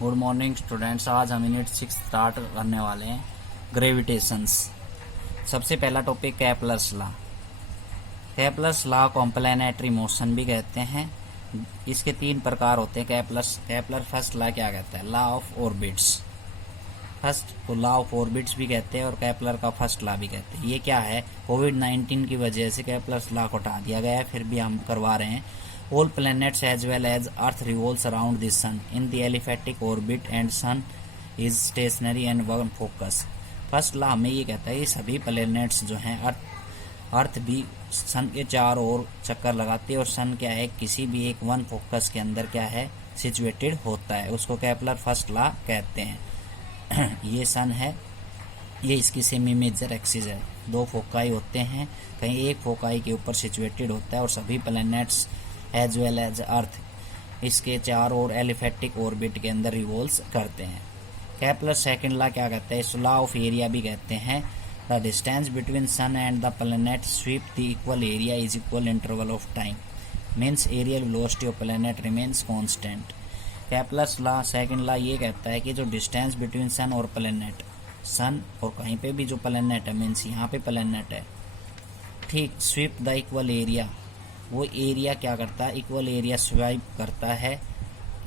Good morning students. आज हम unit 6 start करने वाले हैं, ग्रेविटेशंस। सबसे पहला topic Kepler's law. Kepler's law को हम प्लैनेटरी मोशन भी कहते हैं। इसके 3 प्रकार होते हैं कैपलर फर्स्ट लॉ क्या कहता है? Law of orbits. फर्स्ट को लॉ ऑफ ऑर्बिट्स भी कहते हैं और कैपलर का फर्स्ट लॉ भी कहते हैं। ये क्या है? कोविड-19 की वजह से कैपलर्स लॉ को हटा दिया गया है, फिर भी हम करवा रहे हैं। All planets as well as Earth revolves around the Sun in the elliptic orbit and Sun is stationary and one focus। First law हमें ये कहता है कि सभी प्लैनेट्स जो हैं अर्थ भी सन के चारों ओर चक्कर लगाते हैं और सन क्या है, किसी भी एक वन फोकस के अंदर क्या है, सिचुएटेड होता है। उसको कैपलर फर्स्ट लॉ कहते हैं। ये सन है, ये इसकी सेमी मेजर एक्सिस है। 2 फोकाई होते हैं, कहीं एक फोकाई के ऊपर सिचुएटेड होता है और सभी planets as well as earth इसके चारों ओर एलिफेटिक ऑर्बिट के अंदर रिवॉल्व करते हैं। कैपलर सेकंड लॉ क्या कहता है? इस लॉ ऑफ एरिया भी कहते हैं। The distance between sun and the planet sweep the equal area is equal interval of time means areal velocity of planet remains constant. Kepler's law second law ये कहता है कि जो डिस्टेंस बिटवीन सन और planet, सन और कहीं पे भी जो प्लैनेट है, मीन्स यहाँ पे प्लैनेट है, ठीक, स्वीप द इक्वल एरिया, वो एरिया क्या करता है? इक्वल एरिया स्वाइप करता है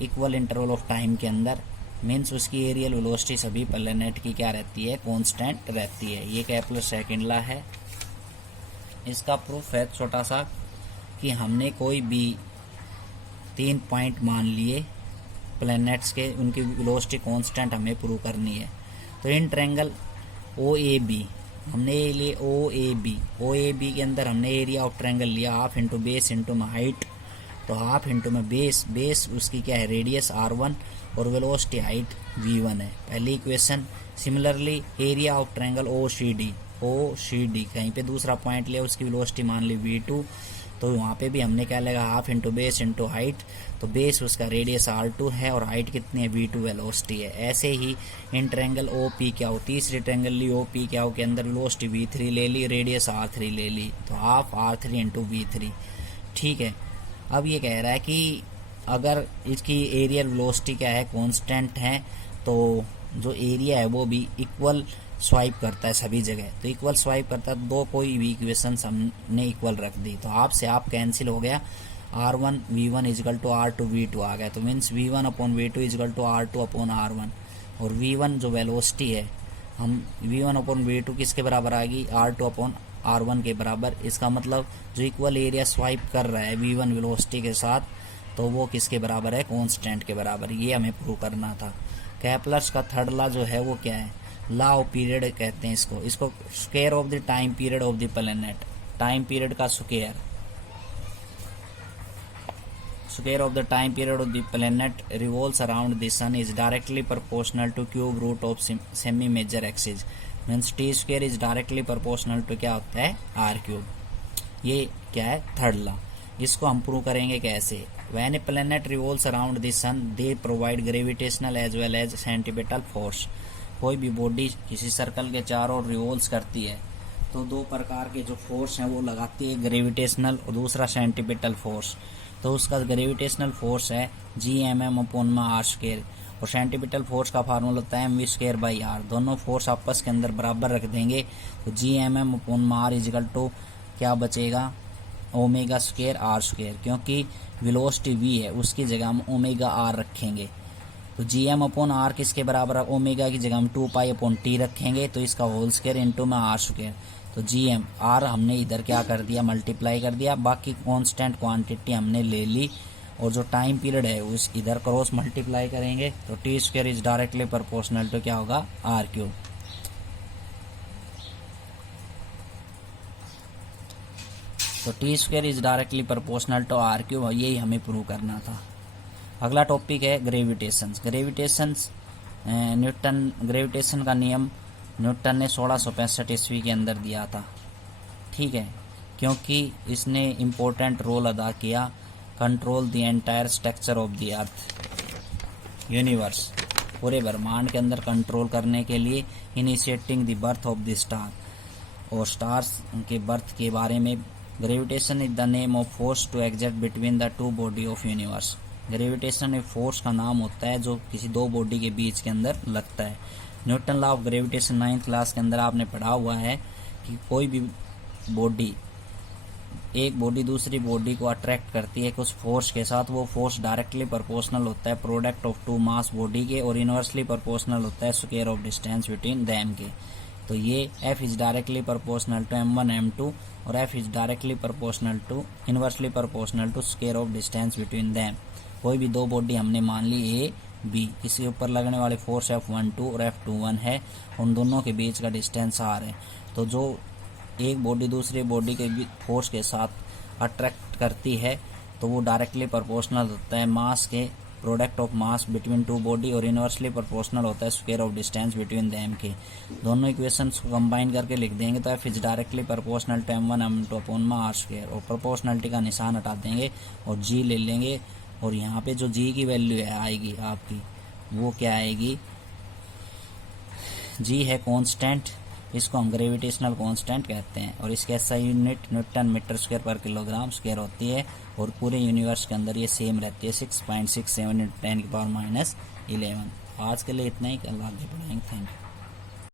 इक्वल इंटरवल ऑफ टाइम के अंदर, मीन्स उसकी एरियल वेलोसिटी सभी प्लैनेट की क्या रहती है? कांस्टेंट रहती है। ये कैपलर सेकंड लॉ है। इसका प्रूफ है छोटा सा कि हमने कोई भी 3 पॉइंट मान लिए प्लैनेट्स के, उनकी वेलोसिटी कांस्टेंट हमें प्रूव करनी है। तो in triangle O A B हमने ये लिए, ओ ए बी के अंदर हमने एरिया ऑफ ट्रायंगल लिया हाफ इंटू बेस इंटू में हाइट। तो हाफ इंटू में बेस उसकी क्या है? रेडियस r1 और वेलोसिटी हाइट v1 है, पहली इक्वेशन। Similarly area of triangle O C D कहीं पे दूसरा पॉइंट लिया, उसकी वेलोसिटी मान ली v2। तो वहाँ पे भी हमने क्या लेगा? Half into base into height. तो बेस उसका रेडियस r2 है और हाइट कितनी है? v2 वेलोसिटी है। ऐसे ही इन ट्रायंगल ओ पी क्या हो, तीसरी ट्रायंगल ली ओ पी क्या हो के अंदर वेलोसिटी v3 ले ली, रेडियस r3 ले ली, तो हाफ r3 इंटू v3। ठीक है। अब ये कह रहा है कि अगर इसकी एरियल वेलोसिटी क्या है? कांस्टेंट है, तो जो एरिया है वो भी इक्वल स्वाइप करता है सभी जगह। तो इक्वल स्वाइप करता है, 2 कोई भी इक्वेशन हमने इक्वल रख दी, तो आप से आप कैंसिल हो गया। r1 v1 is equal to r2 v2 आ गया। तो means v1 upon v2 is equal to r2 upon r1। और v1 जो वेलोसिटी है, हम v1 अपॉन v2 किसके बराबर आ गई? r2 अपॉन r1 के बराबर। इसका मतलब जो इक्वल एरिया स्वाइप कर रहा है v1 वेलोसिटी के साथ, तो वो किसके बराबर है? कांस्टेंट के बराबर। ये हमें प्रूव करना था। कैपलर्स का थर्ड लॉ जो है वो क्या है? लॉ ऑफ पीरियड कहते हैं इसको square of the time period of the planet. Time period का square of the time period of the planet revolves around the sun is directly proportional to cube root of semi major axis means T square is directly proportional to क्या होता है? R cube. ये क्या है? Third law. इसको हम prove करेंगे कैसे? When a planet revolves around the sun they provide gravitational as well as centripetal force. कोई भी बॉडी किसी सर्कल के चारों ओर रिवॉल्व करती है तो 2 प्रकार के जो फोर्स हैं वो लगाती है, ग्रेविटेशनल और दूसरा सेंटीपिटल फोर्स। तो उसका ग्रेविटेशनल फोर्स है gmm अपॉन में आर स्क्वायर और सेंटीपिटल फोर्स का फार्मूला होता है mv²/r। दोनों फोर्स आपस के अंदर बराबर रख देंगे तो gmm अपॉन में r इजिकल टू क्या बचेगा? ओमेगा स्क्वायर r स्क्वायर, क्योंकि वेलोसिटी v है उसकी जगह हम ओमेगा r रखेंगे। तो gm अपॉन r किसके बराबर है? ओमेगा की जगह हम 2 अपॉन t रखेंगे, तो इसका होल स्क्वायर इंटू में r स्क्वायर। तो gm r हमने इधर क्या कर दिया? मल्टीप्लाई कर दिया। बाकी कांस्टेंट क्वांटिटी हमने ले ली और जो टाइम पीरियड है उस इधर क्रॉस मल्टीप्लाई करेंगे तो T square is directly proportional to क्या होगा? R cube. तो T square is directly proportional to R cube, यही हमें प्रूव करना था। अगला टॉपिक है ग्रेविटेशंस। ग्रेविटेशन का नियम न्यूटन ने 1665 ईस्वी के अंदर दिया था। ठीक है, क्योंकि इसने इम्पोर्टेंट रोल अदा किया control the entire structure of the earth universe, पूरे ब्रह्मांड के अंदर कंट्रोल करने के लिए, initiating the birth of the star, और स्टार्स के बर्थ के बारे में। Gravitation is the name of force to exist between the 2 body of universe. Gravitation force का नाम होता है जो किसी दो बॉडी के बीच के अंदर लगता है। Newton law of gravitation 9th class के अंदर आपने पढ़ा हुआ है कि कोई भी बॉडी, एक बॉडी दूसरी बॉडी को अट्रैक्ट करती है कुछ फोर्स के साथ, वो फोर्स डायरेक्टली प्रोपोर्शनल होता है product of two mass body के, और इनवर्सली प्रोपोर्शनल होता है square of distance between them के। तो ये F is directly proportional to m1 m2 और F is directly proportional to inversely proportional to square of distance between them. कोई भी दो बॉडी हमने मान ली A B, इसके ऊपर लगने वाले फोर्स F12 और F21 है, उन दोनों के बीच का डिस्टेंस R है। तो जो एक बॉडी दूसरी बॉडी के फोर्स के साथ अट्रैक्ट करती है तो वो डायरेक्टली प्रोपोर्शनल होता है मास के product of mass between two body, और इनवर्सली प्रोपोर्शनल होता है square of distance between them के। दोनों इक्वेशंस को कंबाइन करके लिख देंगे तो F is directly proportional to m1 m2 upon r square, और प्रोपोर्शनलिटी का निशान हटा देंगे और G ले लेंगे, और यहाँ पे जो G की वैल्यू है आएगी आपकी, वो क्या आएगी, G है कांस्टेंट, इसको हम ग्रेविटेशनल कांस्टेंट कहते हैं, और इसके SI unit newton metre square पर किलोग्राम स्क्वायर होती है, और पूरे यूनिवर्स के अंदर ये सेम रहती है 6.67 × 10⁻⁻11। आज के लिए इतना ही, कल आगे बढ़ाएंगे। Thank you.